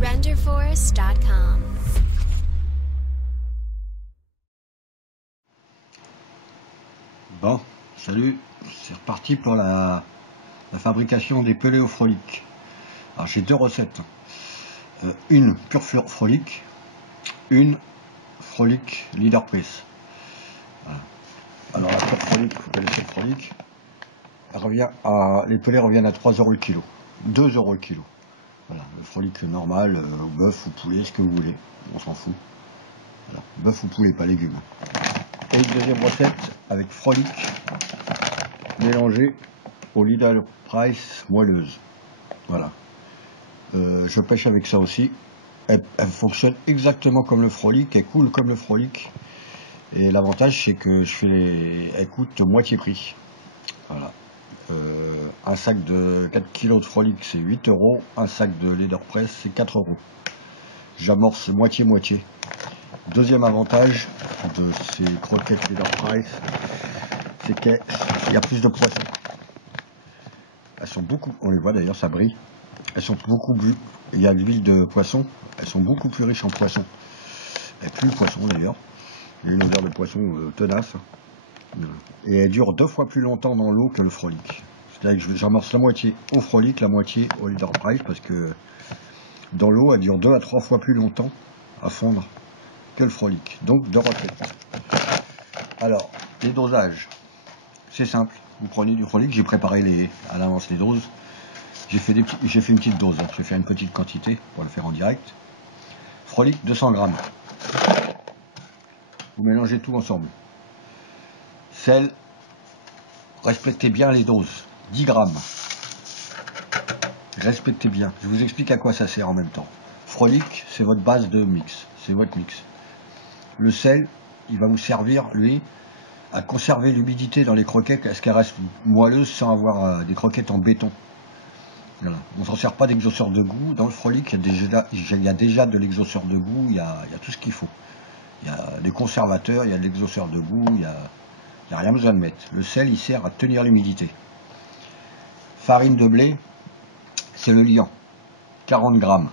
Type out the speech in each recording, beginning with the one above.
renderforce.com. Bon, salut, c'est reparti pour la fabrication des pelés au frolic. Alors j'ai deux recettes, une pure frolic, une frolic leader press. Voilà. Alors la pure frolic, vous connaissez le frolic, les pelés reviennent à 3 € le kilo, 2 € le kilo. Voilà, le frolic normal, bœuf ou poulet, ce que vous voulez, on s'en fout. Voilà, bœuf ou poulet, pas légumes. Et une deuxième recette avec frolic mélangé au Leader Price moelleuse. Voilà. Je pêche avec ça aussi. Elle fonctionne exactement comme le frolic, elle coule comme le frolic. Et l'avantage c'est que elle coûte moitié prix. Voilà. Un sac de 4 kg de frolic c'est 8 €, un sac de Leader Press c'est 4 €. J'amorce moitié-moitié. Deuxième avantage de ces croquettes Leader Price, c'est qu'il y a plus de poissons. Elles sont beaucoup, on les voit d'ailleurs, ça brille. Elles sont beaucoup plus, il y a de l'huile de poisson, elles sont beaucoup plus riches en poisson. Et plus le poisson d'ailleurs, il y a une odeur de poisson tenace. Et elles durent 2 fois plus longtemps dans l'eau que le frolic. C'est-à-dire que j'amorce la moitié au frolic, la moitié au Leader Price, parce que dans l'eau, elle dure 2 à 3 fois plus longtemps à fondre que le frolic. Donc 2 recettes. Alors, les dosages, c'est simple. Vous prenez du frolic, j'ai préparé à l'avance les doses. J'ai fait une petite dose, je vais faire une petite quantité pour le faire en direct. Frolic 200 grammes. Vous mélangez tout ensemble. Sel, respectez bien les doses. 10 grammes. Respectez bien. Je vous explique à quoi ça sert en même temps. Frolic, c'est votre base de mix. C'est votre mix. Le sel, il va vous servir, lui, à conserver l'humidité dans les croquettes, à ce qu'elles restent moelleuses sans avoir des croquettes en béton. Voilà. On ne s'en sert pas d'exhausteur de goût. Dans le frolic, il y a déjà de l'exhausteur de goût, il y a tout ce qu'il faut. Il y a des conservateurs, il y a de l'exhausteur de goût, il n'y a rien besoin de mettre. Le sel, il sert à tenir l'humidité. Farine de blé, c'est le liant. 40 grammes.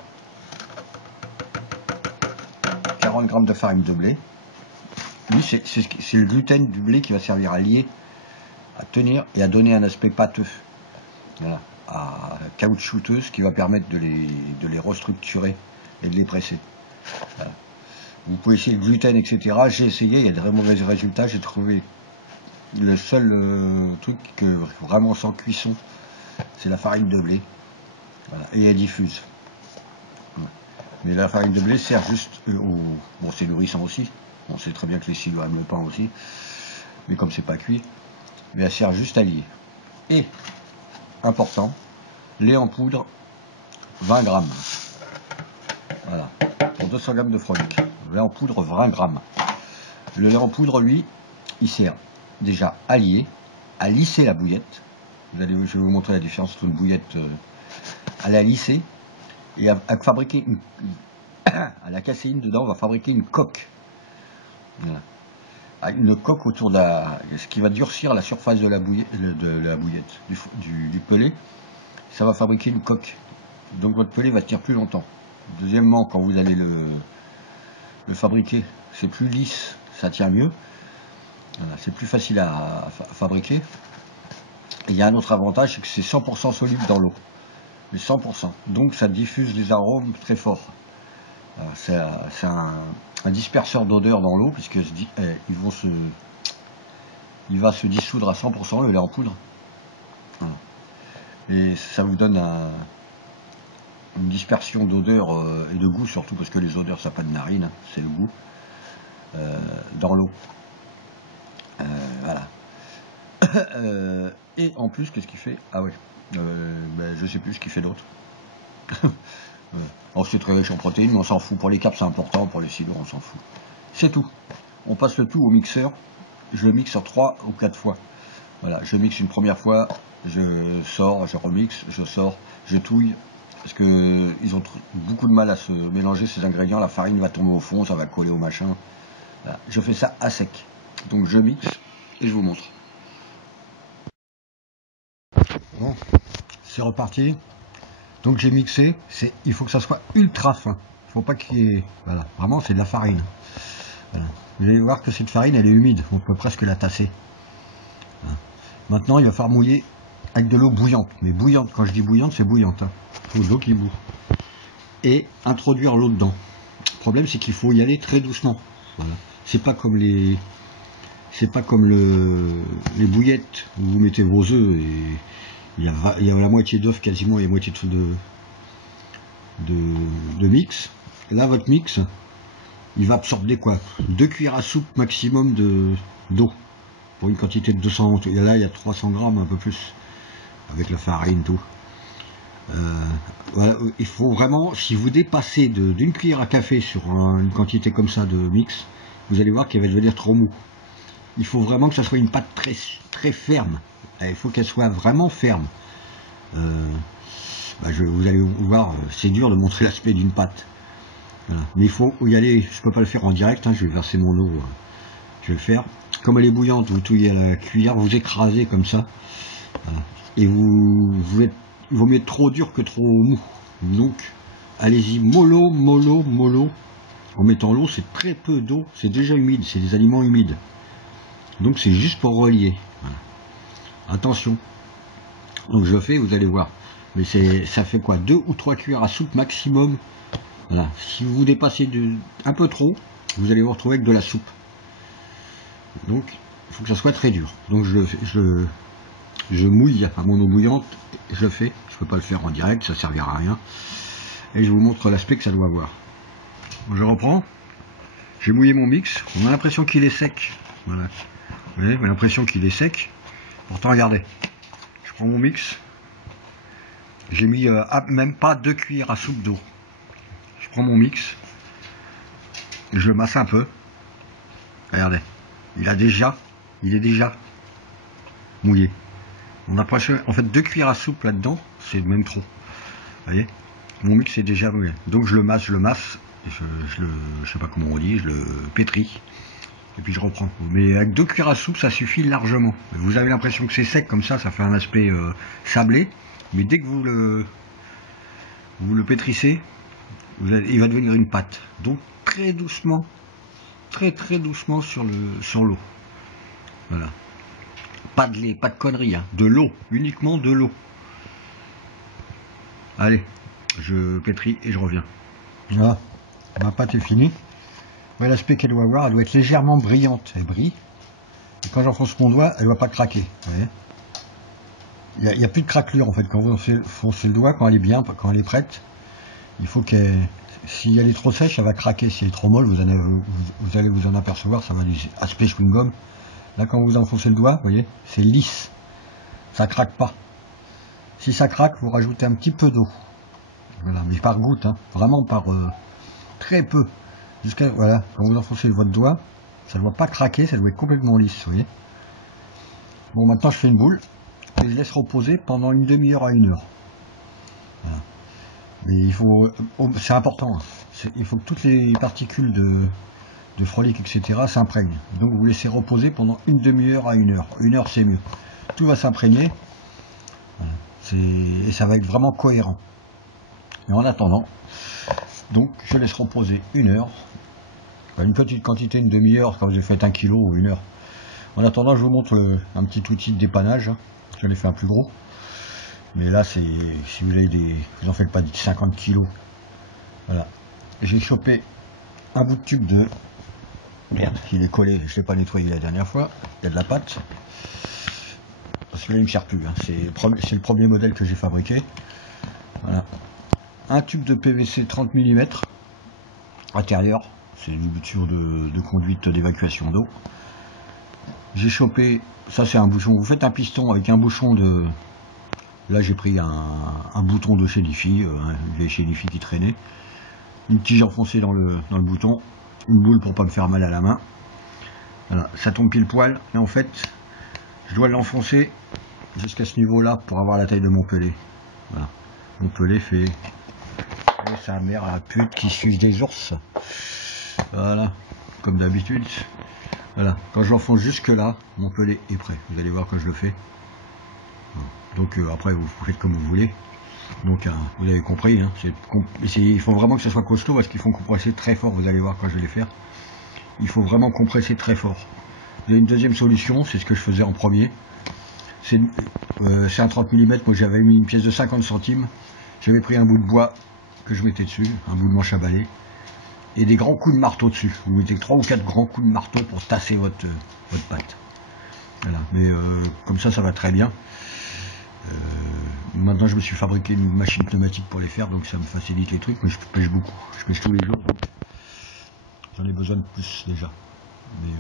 40 grammes de farine de blé. Lui, c'est le gluten du blé qui va servir à lier, à tenir et à donner un aspect pâteux. Voilà. À caoutchouteux, ce qui va permettre de les restructurer et de les presser. Voilà. Vous pouvez essayer le gluten, etc. J'ai essayé, il y a de très mauvais résultats. J'ai trouvé le seul truc que vraiment sans cuisson, c'est la farine de blé. Voilà. Et elle diffuse. Voilà. Mais la farine de blé sert juste bon, c'est nourrissant aussi. On sait très bien que les silos aiment le pain aussi. Mais comme c'est pas cuit, mais elle sert juste à lier. Et important, lait en poudre, 20 grammes. Voilà, pour 200 grammes de frolic. Lait en poudre, 20 grammes. Le lait en poudre, lui, il sert déjà à lier, à lisser la bouillette. Je vais vous montrer la différence entre une bouillette à la lisser et à fabriquer à la caséine dedans, on va fabriquer une coque. Voilà. Une coque autour de ce qui va durcir la surface de la bouillette, du pelé. Ça va fabriquer une coque. Donc votre pelé va tenir plus longtemps. Deuxièmement, quand vous allez le fabriquer, c'est plus lisse, ça tient mieux. Voilà, c'est plus facile à fabriquer. Et il y a un autre avantage, c'est que c'est 100% soluble dans l'eau. Mais 100%. Donc ça diffuse les arômes très forts. C'est un disperseur d'odeur dans l'eau, puisque il va se dissoudre à 100% le lait en poudre. Voilà. Et ça vous donne une dispersion d'odeur et de goût, surtout parce que les odeurs ça n'a pas de narine, hein, c'est le goût dans l'eau. Voilà. Et en plus, qu'est-ce qu'il fait? Ah ouais, je sais plus ce qu'il fait d'autre. Alors c'est très riche en protéines, mais on s'en fout. Pour les capes c'est important, pour les silos on s'en fout. C'est tout. On passe le tout au mixeur. Je le mixe sur 3 ou 4 fois. Voilà, je mixe une première fois, je sors, je remixe, je sors, je touille. Parce que ils ont beaucoup de mal à se mélanger ces ingrédients. La farine va tomber au fond, ça va coller au machin. Voilà. Je fais ça à sec. Donc je mixe et je vous montre. Bon, c'est reparti. Donc j'ai mixé, il faut que ça soit ultra fin. Il faut pas qu'il y ait... Voilà, vraiment c'est de la farine. Voilà. Vous allez voir que cette farine elle est humide, on peut presque la tasser. Voilà. Maintenant il va falloir mouiller avec de l'eau bouillante. Mais bouillante, quand je dis bouillante, c'est bouillante. Hein. Il faut de l'eau qui bout. Et introduire l'eau dedans. Le problème c'est qu'il faut y aller très doucement. Voilà. C'est pas comme les... C'est pas comme les bouillettes où vous mettez vos œufs et il y a la moitié d'œufs quasiment et la moitié de mix. Là, votre mix, il va absorber quoi? 2 cuillères à soupe maximum d'eau pour une quantité de 200. Et là, il y a 300 grammes, un peu plus, avec la farine, tout. Voilà, il faut vraiment, si vous dépassez d'une cuillère à café sur une quantité comme ça de mix, vous allez voir qu'elle va devenir trop mou. Il faut vraiment que ça soit une pâte très ferme. Il faut qu'elle soit vraiment ferme. Vous allez voir, c'est dur de montrer l'aspect d'une pâte. Voilà. Mais il faut y aller. Je peux pas le faire en direct. Hein, je vais verser mon eau. Je vais le faire. Comme elle est bouillante, vous touillez à la cuillère, vous écrasez comme ça. Voilà. Et il vaut mieux trop dur que trop mou. Donc, allez-y mollo, mollo, mollo. En mettant l'eau, c'est très peu d'eau. C'est déjà humide. C'est des aliments humides. Donc c'est juste pour relier. Voilà. Attention. Donc je le fais, vous allez voir. Mais ça fait quoi? 2 ou 3 cuillères à soupe maximum. Voilà. Si vous dépassez un peu trop, vous allez vous retrouver avec de la soupe. Donc il faut que ça soit très dur. Donc je mouille à mon eau bouillante. Je le fais. Je peux pas le faire en direct, ça servira à rien. Et je vous montre l'aspect que ça doit avoir. Je reprends. J'ai mouillé mon mix. On a l'impression qu'il est sec. Voilà. Vous voyez, j'ai l'impression qu'il est sec. Pourtant, regardez. Je prends mon mix. J'ai mis même pas 2 cuillères à soupe d'eau. Je prends mon mix. Je le masse un peu. Regardez. Il est déjà mouillé. On a presque, en fait, 2 cuillères à soupe là-dedans. C'est même trop. Vous voyez. Mon mix est déjà mouillé. Donc je le masse. Je sais pas comment on dit. Je le pétris. Et puis je reprends. Mais avec 2 cuillères à soupe, ça suffit largement. Vous avez l'impression que c'est sec comme ça fait un aspect sablé. Mais dès que vous le pétrissez, il va devenir une pâte. Donc très doucement, très doucement sur l'eau. Voilà. Pas de lait, pas de conneries, hein. De l'eau, uniquement de l'eau. Allez, je pétris et je reviens. Voilà, ma pâte est finie. Ouais, l'aspect qu'elle doit avoir, elle doit être légèrement brillante. Elle brille. Et quand j'enfonce mon doigt, elle ne doit pas craquer. Vous voyez, il n'y a plus de craquelure en fait. Quand vous enfoncez le doigt, quand elle est bien, quand elle est prête, il faut qu'elle... Si elle est trop sèche, elle va craquer. Si elle est trop molle, vous allez vous en apercevoir. Ça va du aspect chewing-gum. Là, quand vous enfoncez le doigt, vous voyez, c'est lisse. Ça craque pas. Si ça craque, vous rajoutez un petit peu d'eau. Voilà, mais par goutte, hein. Vraiment par très peu. Jusqu'à, voilà, quand vous enfoncez votre doigt, ça ne doit pas craquer, ça doit être complètement lisse, vous voyez. Bon, maintenant je fais une boule et je laisse reposer pendant une demi-heure à 1 heure. Voilà. Mais il faut, c'est important, hein. Il faut que toutes les particules de frolic, etc. s'imprègnent. Donc vous laissez reposer pendant une demi-heure à 1 heure. 1 heure c'est mieux. Tout va s'imprégner. Voilà. Et ça va être vraiment cohérent. Et en attendant, donc je laisse reposer 1 heure. Une petite quantité, une demi-heure quand vous faites 1 kg ou 1 heure. En attendant, je vous montre un petit outil de dépannage. J'en ai fait un plus gros. Mais là, c'est si vous avez vous en faites pas 50 kg. Voilà. J'ai chopé un bout de tube de... Merde, il est collé, je ne l'ai pas nettoyé la dernière fois. Il y a de la pâte. Parce que là, il ne me sert plus. Hein. C'est le premier modèle que j'ai fabriqué. Voilà. Un tube de PVC 30 mm intérieur. C'est du tube de conduite d'évacuation d'eau. J'ai chopé, ça c'est un bouchon, vous faites un piston avec un bouchon de... Là j'ai pris un bouton de chez Liffy, un chez Liffy qui traînait. Une tige enfoncée dans le bouton, une boule pour pas me faire mal à la main. Voilà, ça tombe pile poil, et en fait, je dois l'enfoncer jusqu'à ce niveau là pour avoir la taille de mon pelé. Voilà, mon pelé fait... Et sa mère à la pute qui suce des ours. Voilà, comme d'habitude. Voilà, quand je l'enfonce jusque là, mon pelé est prêt. Vous allez voir quand je le fais. Donc après, vous faites comme vous voulez. Donc vous avez compris, hein, il faut vraiment que ça soit costaud parce qu'ils font compresser très fort, vous allez voir quand je vais les faire. Il faut vraiment compresser très fort. Vous avez une deuxième solution, c'est ce que je faisais en premier. C'est un 30 mm, moi j'avais mis une pièce de 50 centimes. J'avais pris un bout de bois que je mettais dessus, un bout de manche à balai, et des grands coups de marteau dessus. Vous mettez 3 ou 4 grands coups de marteau pour tasser votre pâte. Voilà, mais comme ça va très bien. Maintenant je me suis fabriqué une machine pneumatique pour les faire, donc ça me facilite les trucs, mais je pêche beaucoup. Je pêche tous les jours, donc j'en ai besoin de plus déjà. Mais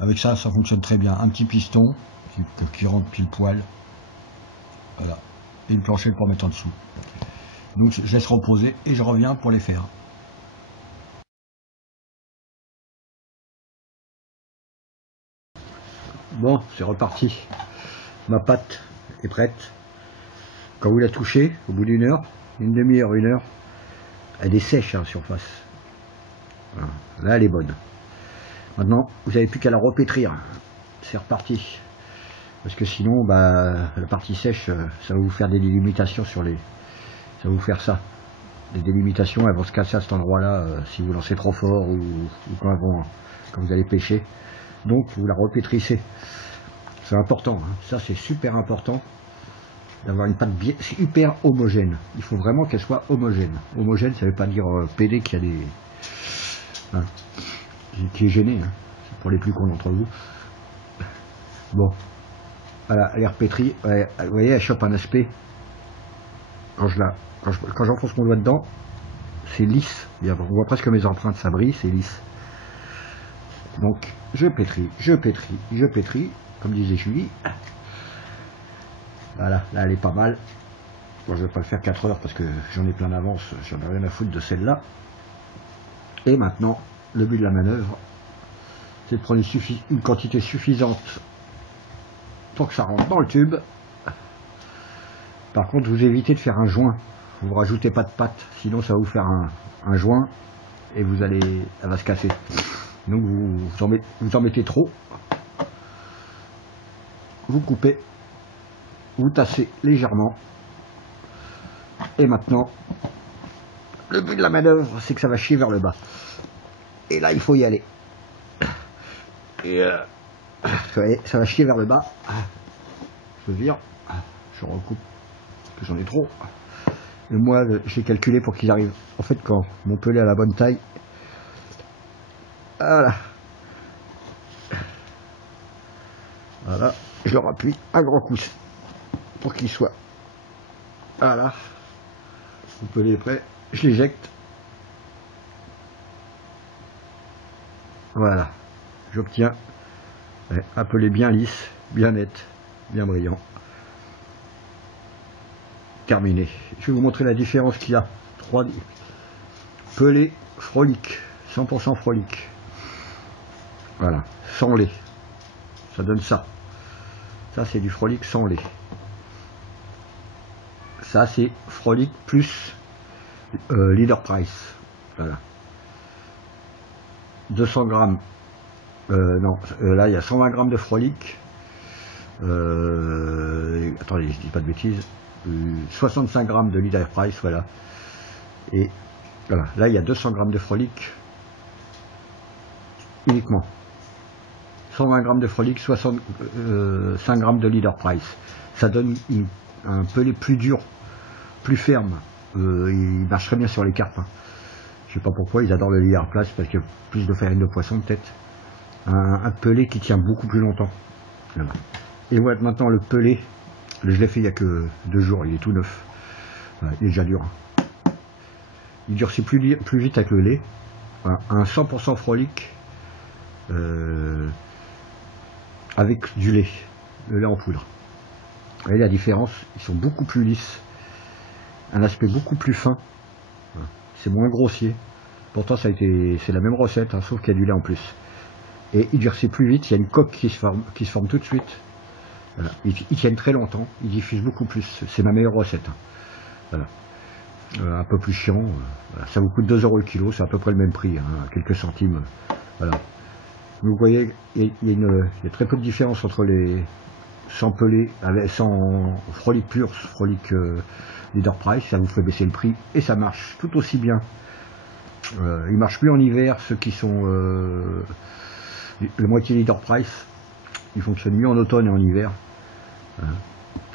avec ça fonctionne très bien. Un petit piston qui rentre pile poil. Voilà. Et une planchette pour mettre en dessous. Donc je laisse reposer et je reviens pour les faire. Bon, c'est reparti. Ma pâte est prête. Quand vous la touchez, au bout d'une heure, une demi-heure, une heure, elle est sèche à la surface. Voilà. Là, elle est bonne. Maintenant, vous n'avez plus qu'à la repétrir. C'est reparti. Parce que sinon, la partie sèche, ça va vous faire des délimitations sur les... Ça va vous faire ça. Les délimitations, elles vont se casser à cet endroit-là si vous lancez trop fort ou quand vous allez pêcher. Donc, vous la repétrissez. C'est important. Hein. Ça, c'est super important d'avoir une pâte bien, c'est hyper homogène. Il faut vraiment qu'elle soit homogène. Homogène, ça ne veut pas dire PD qu'il y a des... Hein, qui est gêné. Hein. C'est pour les plus cons d'entre vous. Bon. Voilà, elle est repétrie. Ouais, vous voyez, elle chope un aspect. Quand j'enfonce mon doigt dedans, c'est lisse. On voit presque mes empreintes, ça brille, c'est lisse. Donc, je pétris, comme disait Julie. Voilà, là elle est pas mal. Bon, je vais pas le faire 4 heures parce que j'en ai plein d'avance, j'en ai rien à foutre de celle-là. Et maintenant, le but de la manœuvre, c'est de prendre une quantité suffisante pour que ça rentre dans le tube. Par contre, vous évitez de faire un joint. Vous rajoutez pas de pâte, sinon ça va vous faire un joint et elle va se casser. Donc vous en mettez trop. Vous coupez, vous tassez légèrement. Et maintenant, le but de la manœuvre, c'est que ça va chier vers le bas. Et là, il faut y aller. Et vous voyez, ça va chier vers le bas. Je vire, je recoupe, parce que j'en ai trop. Et moi, j'ai calculé pour qu'ils arrivent. En fait, quand mon pelet a la bonne taille, voilà. Voilà, je leur appuie un grand coup pour qu'il soit. Voilà. Mon pelet est prêt, je l'éjecte. Voilà, j'obtiens un pelet bien lisse, bien net, bien brillant. Terminé. Je vais vous montrer la différence qu'il y a. 3 pelés frolique, 100% frolique. Voilà, sans lait. Ça donne ça. Ça, c'est du frolique sans lait. Ça, c'est frolique plus leader price. Voilà. 200 grammes. Non, là, il y a 120 grammes de frolique. Attendez, je dis pas de bêtises. 65 grammes de leader price, voilà. Et voilà, là, il y a 200 grammes de frolique uniquement. 120 grammes de frolique, 65 grammes de leader price. Ça donne un pelé plus dur, plus ferme. Il marche très bien sur les carpes. Hein. Je sais pas pourquoi, ils adorent le leader price parce qu'il y a plus de farine de poisson peut-être. Un pelé qui tient beaucoup plus longtemps. Voilà. Et voilà, maintenant le pelé, je l'ai fait il y a que 2 jours, il est tout neuf. Voilà, il est déjà dur. Il durcit plus vite avec le lait. Voilà, un 100% frolique. Avec du lait, le lait en poudre. Vous voyez la différence, ils sont beaucoup plus lisses, un aspect beaucoup plus fin, c'est moins grossier, pourtant c'est la même recette, hein, sauf qu'il y a du lait en plus. Et ils durcissent plus vite, il y a une coque qui se forme tout de suite, voilà. Ils tiennent très longtemps, ils diffusent beaucoup plus, c'est ma meilleure recette. Hein. Voilà. Un peu plus chiant, voilà. Ça vous coûte 2 € le kilo, c'est à peu près le même prix, hein, quelques centimes, voilà. Vous voyez, il y a très peu de différence entre les sans pelé, sans Frolic Pur, Frolic Leader Price, ça vous fait baisser le prix et ça marche tout aussi bien. Il marche plus en hiver, ceux qui sont la moitié Leader Price, il fonctionne mieux en automne et en hiver.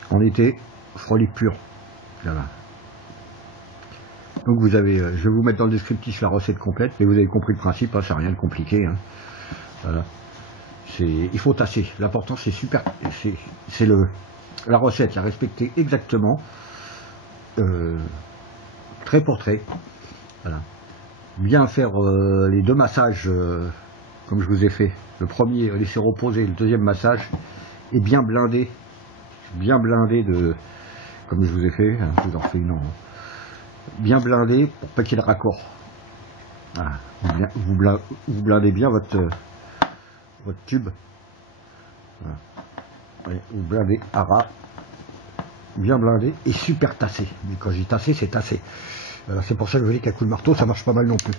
En été, Frolic Pur. Voilà. Donc vous avez, je vais vous mettre dans le descriptif la recette complète, mais vous avez compris le principe, hein, c'est rien de compliqué. Hein. Voilà. Il faut tasser. L'important c'est super, c'est la recette, la respecter exactement, trait pour trait. Voilà. Bien faire les deux massages comme je vous ai fait. Le premier, laisser reposer, le deuxième massage, et bien blindé de, comme je vous ai fait, hein, je vous en refais une en, bien blindé pour pas qu'il y ait de raccord. Voilà. Vous blindez bien votre tube. Voilà. Ouais, vous blindez à ras, bien blindé et super tassé. Mais quand j'ai tassé, c'est tassé. C'est pour ça que je vous dis qu'à coup de marteau, ça marche pas mal non plus.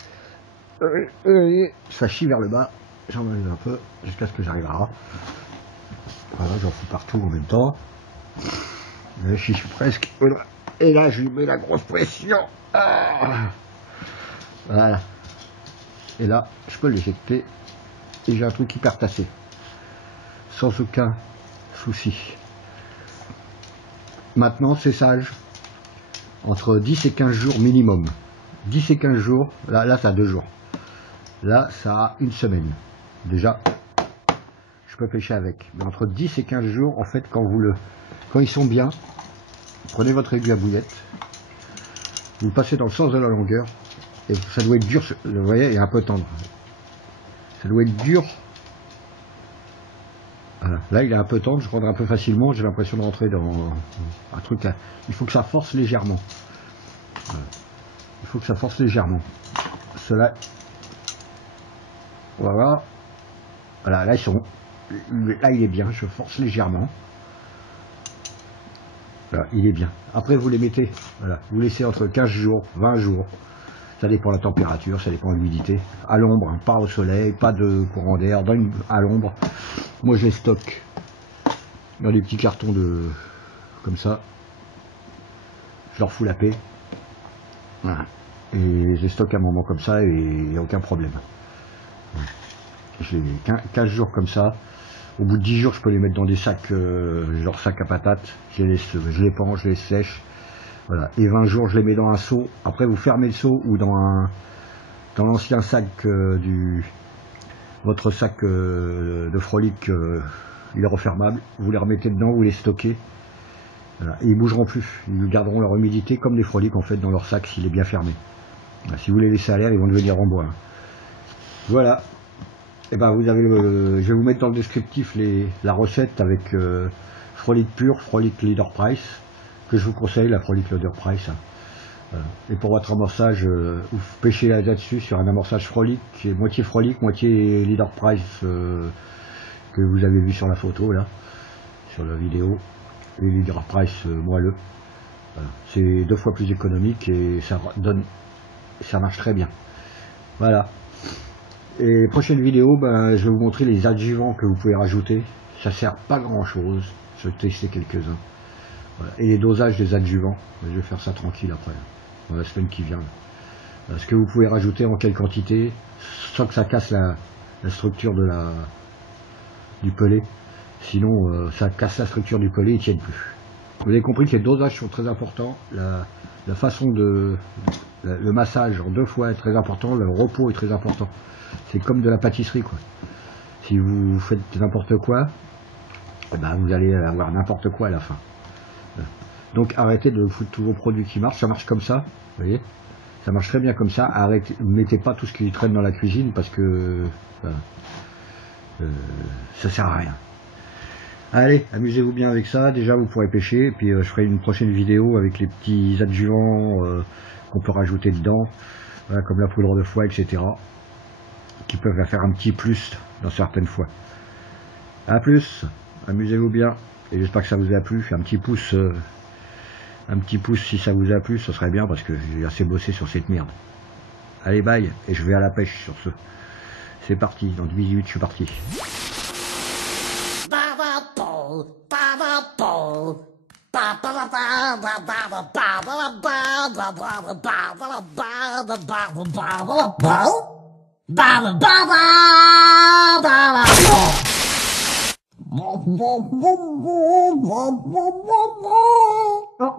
Ça chie vers le bas. J'en enlève un peu jusqu'à ce que j'arrive à ras. Voilà, j'en fous partout en même temps. Là, je suis presque. Et là, je lui mets la grosse pression. Ah, voilà. Et là, je peux l'éjecter. Et j'ai un truc hyper tassé. Sans aucun souci. Maintenant, c'est sage. Entre 10 et 15 jours minimum. 10 et 15 jours. Là, ça a 2 jours. Là, ça a une semaine. Déjà, je peux pêcher avec. Mais entre 10 et 15 jours, en fait, quand ils sont bien, prenez votre aiguille à bouillette, vous le passez dans le sens de la longueur, et ça doit être dur, vous voyez, et un peu tendre. Ça doit être dur. Voilà. Là, il est un peu tendre, je rentre un peu facilement, j'ai l'impression de rentrer dans un truc là. Il faut que ça force légèrement. Voilà. Il faut que ça force légèrement. Cela, voilà. Voilà, là, là, il est bien, je force légèrement. Voilà, il est bien. Après, vous les mettez, voilà, vous laissez entre 15 jours, 20 jours. Ça dépend de la température, ça dépend de l'humidité. À l'ombre, hein, pas au soleil, pas de courant d'air, à l'ombre. Moi, je les stocke dans des petits cartons comme ça. Je leur fous la paix. Voilà. Et je les stocke à un moment comme ça et il n'y a aucun problème. Je les 15 jours comme ça. Au bout de 10 jours, je peux les mettre dans des sacs, genre sacs à patates. Je les pends, je les sèche. Voilà. Et 20 jours, je les mets dans un seau. Après, vous fermez le seau ou dans l'ancien sac votre sac de Frolic, il est refermable. Vous les remettez dedans, vous les stockez. Voilà. Et ils bougeront plus. Ils garderont leur humidité comme les Frolic en fait dans leur sac s'il est bien fermé. Voilà. Si vous les laissez à l'air, ils vont devenir en bois. Voilà. Et ben vous avez je vais vous mettre dans le descriptif la recette avec Frolic Pur, Frolic Leader Price, que je vous conseille, la Frolic Leader Price. Hein. Voilà. Et pour votre amorçage, vous pêchez là-dessus sur un amorçage Frolic, qui est moitié Frolic, moitié Leader Price que vous avez vu sur la photo là, sur la vidéo. Et Leader Price moelleux. Voilà. C'est 2 fois plus économique et ça marche très bien. Voilà. Et prochaine vidéo, ben, je vais vous montrer les adjuvants que vous pouvez rajouter. Ça sert pas grand chose. Je vais tester quelques-uns. Voilà. Et les dosages des adjuvants. Je vais faire ça tranquille après, dans la semaine qui vient. Ce que vous pouvez rajouter en quelle quantité, sans que ça casse la structure du pellet. Sinon, ça casse la structure du pellet, ils tiennent plus. Vous avez compris que les dosages sont très importants. La façon le massage en 2 fois est très important. Le repos est très important. C'est comme de la pâtisserie, quoi. Si vous faites n'importe quoi, eh ben vous allez avoir n'importe quoi à la fin. Donc arrêtez de foutre tous vos produits qui marchent. Ça marche comme ça, vous voyez. Ça marche très bien comme ça. Arrêtez, mettez pas tout ce qui traîne dans la cuisine parce que ça sert à rien. Allez, amusez-vous bien avec ça. Déjà, vous pourrez pêcher. Et puis, je ferai une prochaine vidéo avec les petits adjuvants qu'on peut rajouter dedans, voilà, comme la poudre de foie, etc. Qui peuvent faire un petit plus dans certaines fois. A plus, amusez-vous bien. Et j'espère que ça vous a plu. Un petit pouce si ça vous a plu, ce serait bien parce que j'ai assez bossé sur cette merde. Allez, bye. Et je vais à la pêche sur ce. C'est parti. Dans 18 minutes, je suis parti. Ba ba ba ba ba ba ba ba.